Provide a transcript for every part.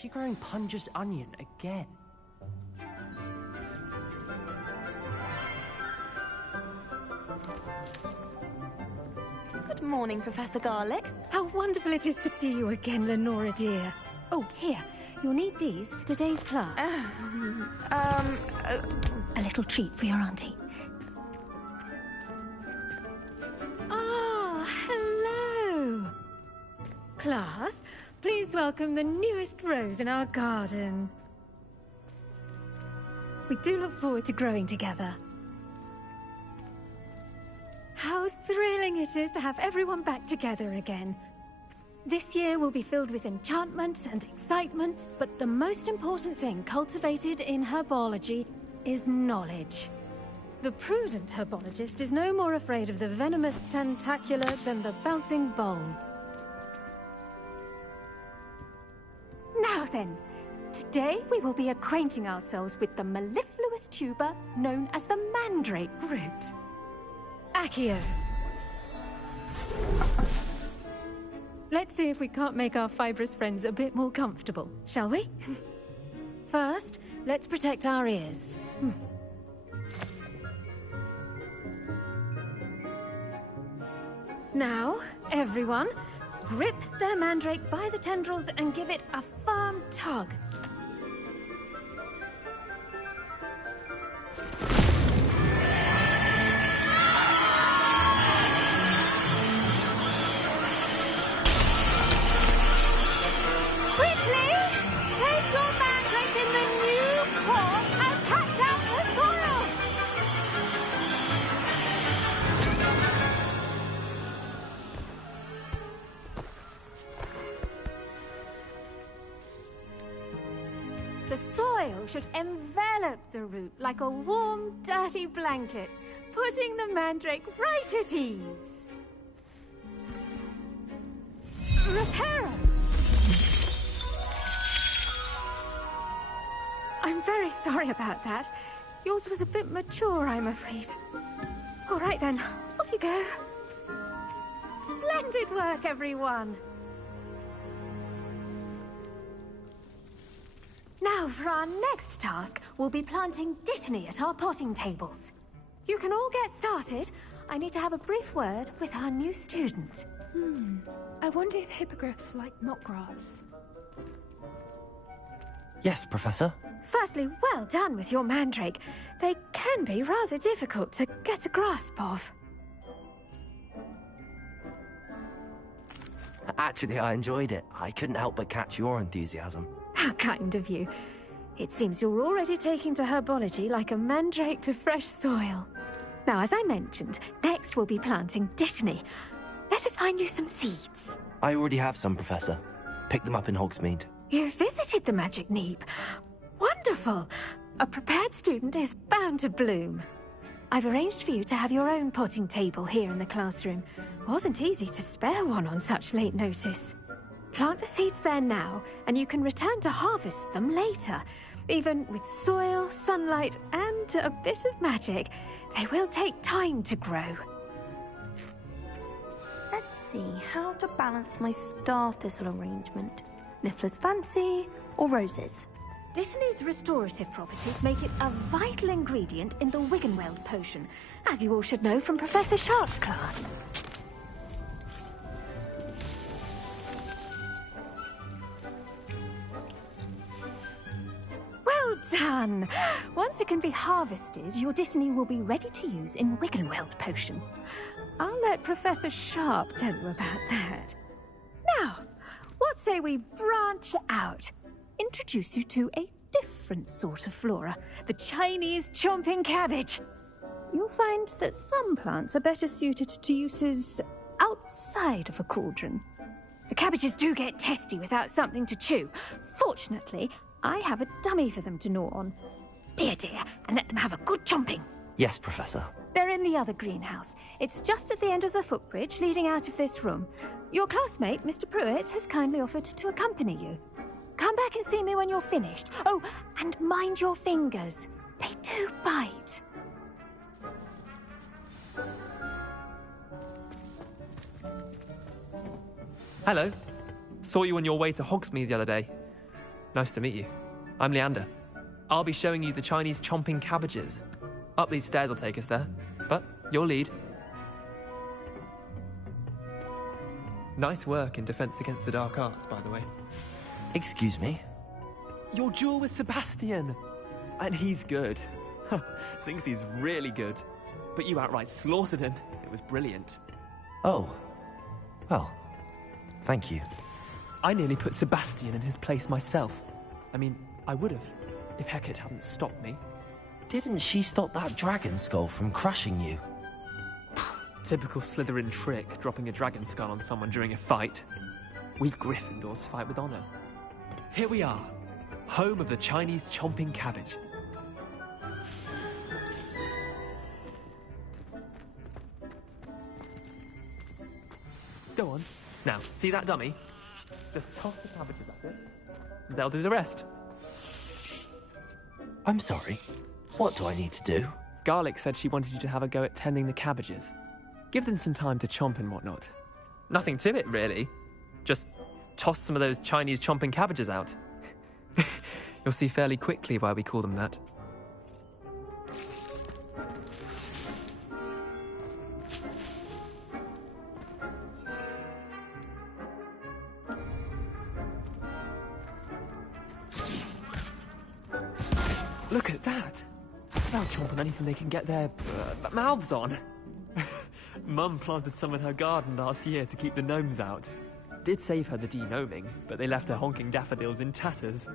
she growing Punja's onion again? Good morning, Professor Garlick. How wonderful it is to see you again, Lenora dear. Oh, here. You'll need these for today's class. A little treat for your auntie. Ah, hello. Class, please welcome the newest rose in our garden. We do look forward to growing together. How thrilling it is to have everyone back together again. This year will be filled with enchantment and excitement, but the most important thing cultivated in herbology is knowledge. The prudent herbologist is no more afraid of the venomous tentacula than the bouncing bowl. Now then, today we will be acquainting ourselves with the mellifluous tuber known as the mandrake root. Accio. Let's see if we can't make our fibrous friends a bit more comfortable, shall we? First, let's protect our ears. Now, everyone, grip their mandrake by the tendrils and give it a firm tug. The soil should envelop the root like a warm, dirty blanket, putting the mandrake right at ease. Reparo! I'm very sorry about that. Yours was a bit mature, I'm afraid. All right then, off you go. Splendid work, everyone! Now, for our next task, we'll be planting dittany at our potting tables. You can all get started. I need to have a brief word with our new student. I wonder if hippogriffs like knotgrass. Yes, Professor. Firstly, well done with your mandrake. They can be rather difficult to get a grasp of. Actually, I enjoyed it. I couldn't help but catch your enthusiasm. How kind of you. It seems you're already taking to herbology like a mandrake to fresh soil. Now, as I mentioned, next we'll be planting dittany. Let us find you some seeds. I already have some, Professor. Picked them up in Hogsmeade. You visited the Magic Neep. Wonderful! A prepared student is bound to bloom. I've arranged for you to have your own potting table here in the classroom. Wasn't easy to spare one on such late notice. Plant the seeds there now, and you can return to harvest them later. Even with soil, sunlight, and a bit of magic, they will take time to grow. Let's see how to balance my star thistle arrangement. Niffler's fancy or roses? Dittany's restorative properties make it a vital ingredient in the Wiggenweld potion, as you all should know from Professor Sharp's class. Well done! Once it can be harvested, your dittany will be ready to use in Wiggenweld potion. I'll let Professor Sharp tell you about that. Now, what say we branch out? Introduce you to a different sort of flora, the Chinese chomping cabbage. You'll find that some plants are better suited to uses outside of a cauldron. The cabbages do get testy without something to chew. Fortunately, I have a dummy for them to gnaw on. Be a dear and let them have a good chomping. Yes, Professor. They're in the other greenhouse. It's just at the end of the footbridge leading out of this room. Your classmate, Mr. Pruitt, has kindly offered to accompany you. Come back and see me when you're finished. Oh, and mind your fingers. They do bite. Hello. Saw you on your way to Hogsmeade the other day. Nice to meet you. I'm Leander. I'll be showing you the Chinese chomping cabbages. Up these stairs will take us there, but your lead. Nice work in Defense Against the Dark Arts, by the way. Excuse me? Your duel with Sebastian! And he's good. Thinks he's really good. But you outright slaughtered him. It was brilliant. Oh. Well, thank you. I nearly put Sebastian in his place myself. I mean, I would have, if Hecate hadn't stopped me. Didn't she stop that dragon skull from crushing you? Typical Slytherin trick, dropping a dragon skull on someone during a fight. We Gryffindors fight with honor. Here we are, home of the Chinese chomping cabbage. Go on. Now, see that dummy? Just toss the cabbages at it. They'll do the rest. I'm sorry. What do I need to do? Garlic said she wanted you to have a go at tending the cabbages. Give them some time to chomp and whatnot. Nothing to it, really. Just toss some of those Chinese chomping cabbages out. You'll see fairly quickly why we call them that. Look at that! They'll chomp on anything they can get their mouths on. Mum planted some in her garden last year to keep the gnomes out. Did save her the de-gnoming, but they left her honking daffodils in tatters.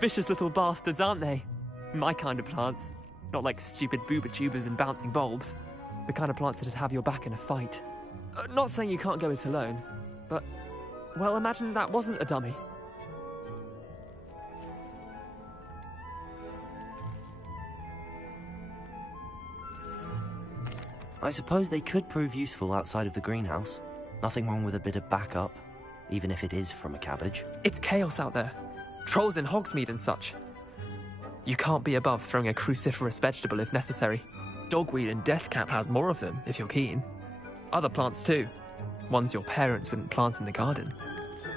Vicious little bastards, aren't they? My kind of plants. Not like stupid booba tubers and bouncing bulbs. The kind of plants that'd have your back in a fight. Not saying you can't go it alone, but... well, imagine that wasn't a dummy. I suppose they could prove useful outside of the greenhouse. Nothing wrong with a bit of backup, even if it is from a cabbage. It's chaos out there. Trolls in Hogsmeade and such. You can't be above throwing a cruciferous vegetable if necessary. Dogweed and deathcap has more of them, if you're keen. Other plants too. Ones your parents wouldn't plant in the garden.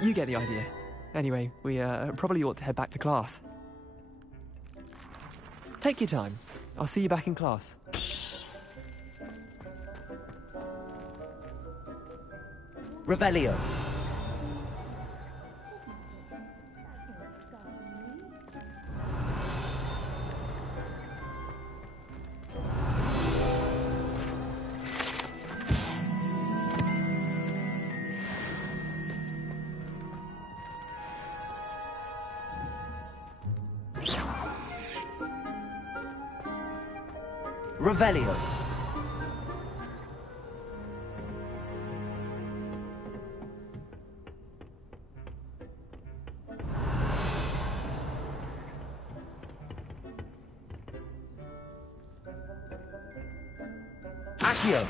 You get the idea. Anyway, we probably ought to head back to class. Take your time. I'll see you back in class. Revelio. Revelio. Accio.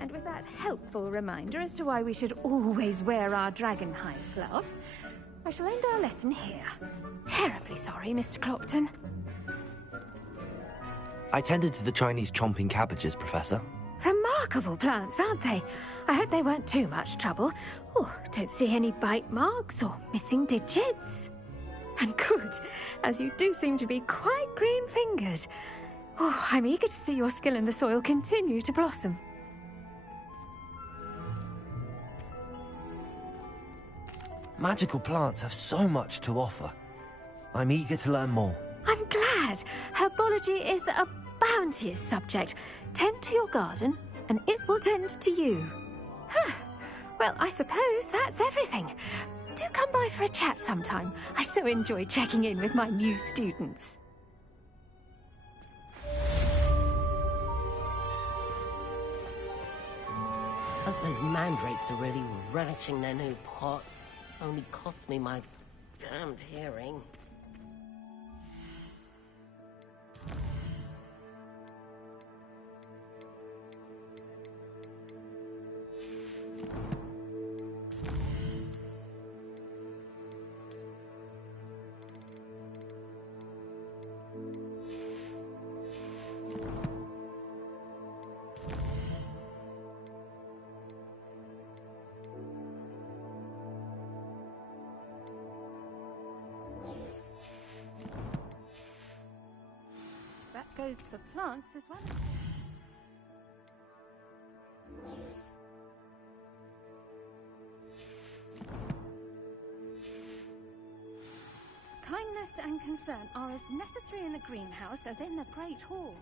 And with that helpful reminder as to why we should always wear our dragonhide gloves, I shall end our lesson here. Terribly sorry, Mr. Clopton. I tended to the Chinese chomping cabbages, Professor. Remarkable plants, aren't they? I hope they weren't too much trouble. Oh, don't see any bite marks or missing digits. And good, as you do seem to be quite green-fingered. Oh, I'm eager to see your skill in the soil continue to blossom. Magical plants have so much to offer. I'm eager to learn more. I'm glad. Herbology is a bounteous subject. Tend to your garden, and it will tend to you. Well, I suppose that's everything. Do come by for a chat sometime. I so enjoy checking in with my new students. Hope those mandrakes are really relishing their new pots. Only cost me my damned hearing. That goes for plants as well. Kindness and concern are as necessary in the greenhouse as in the Great Hall.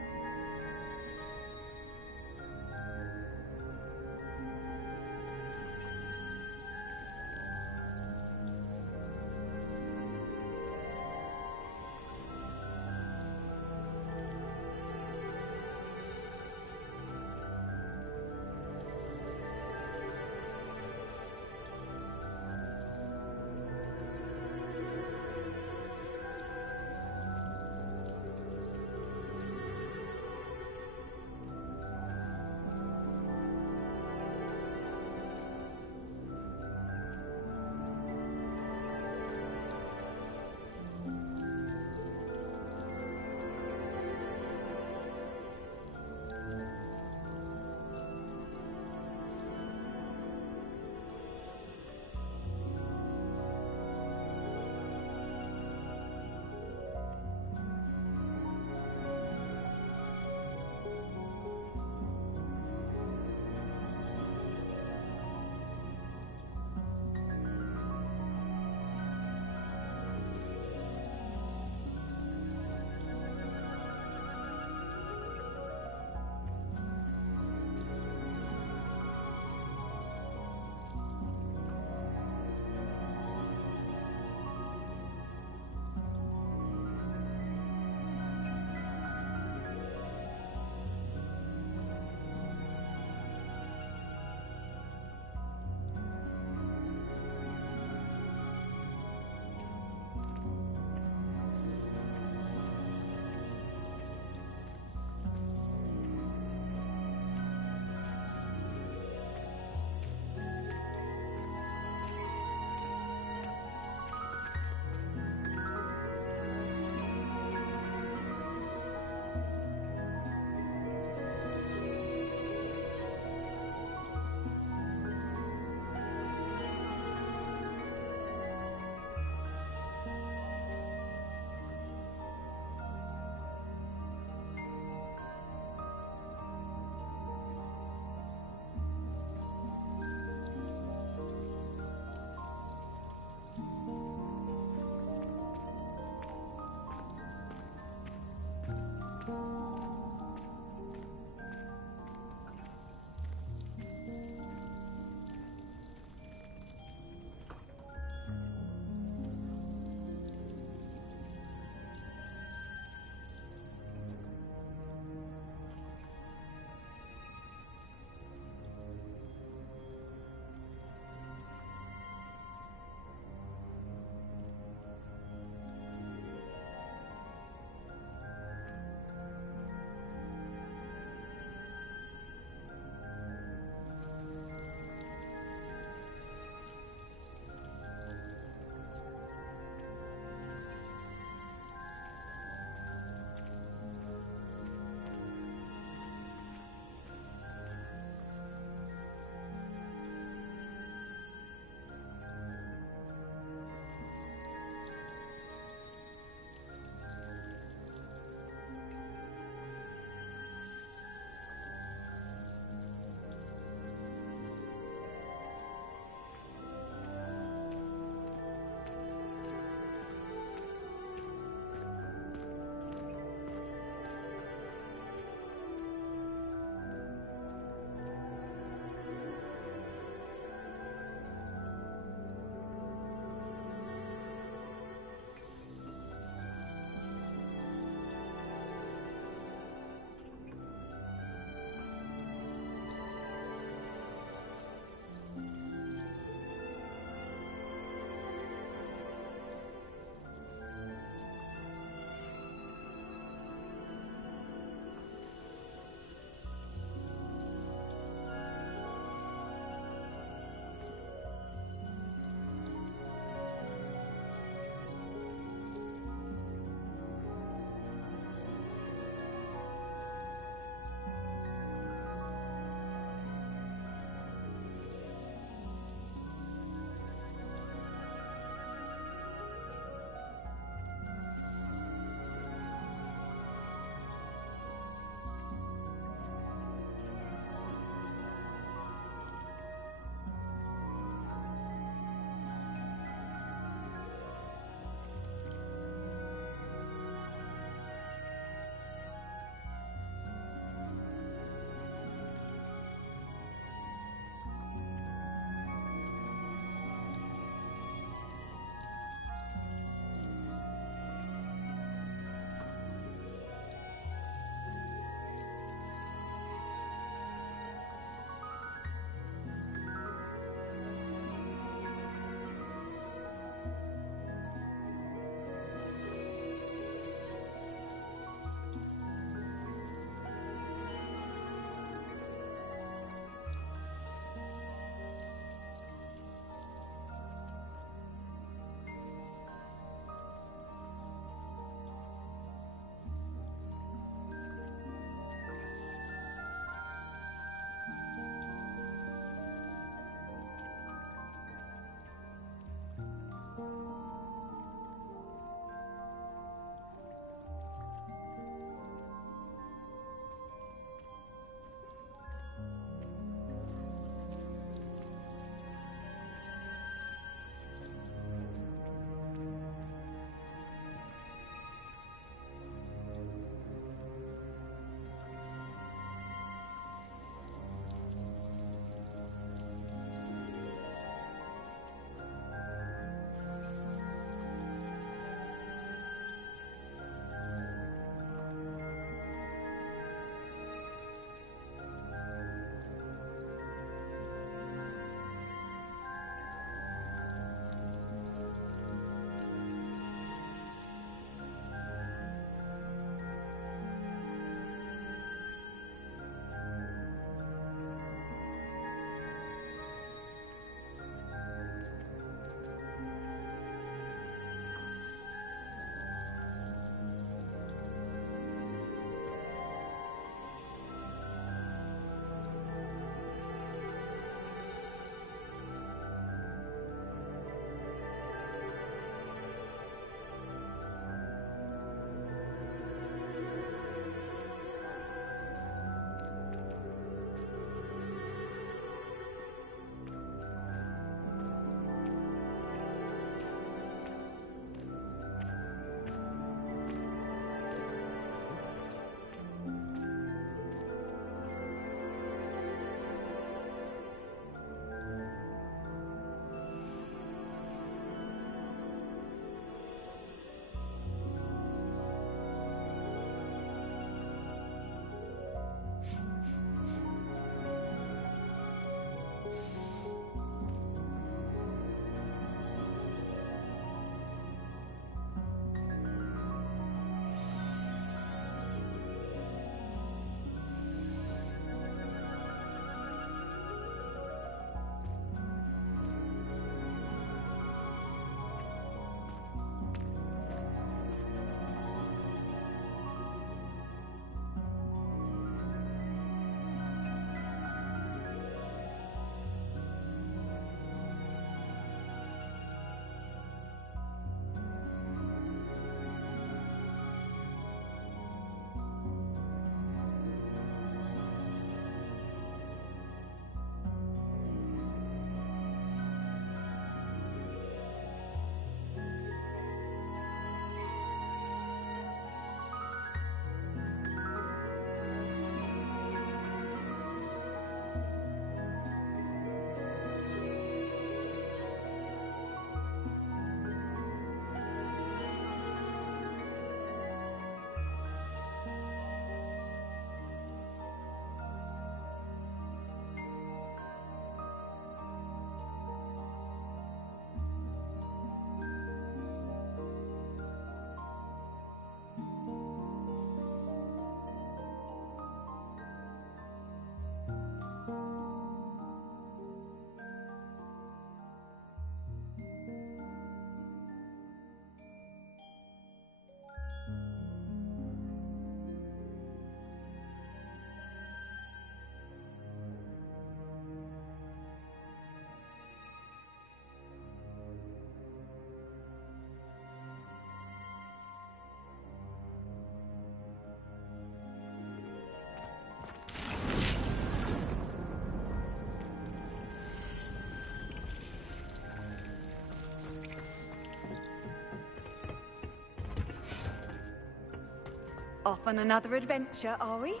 Off on another adventure, are we?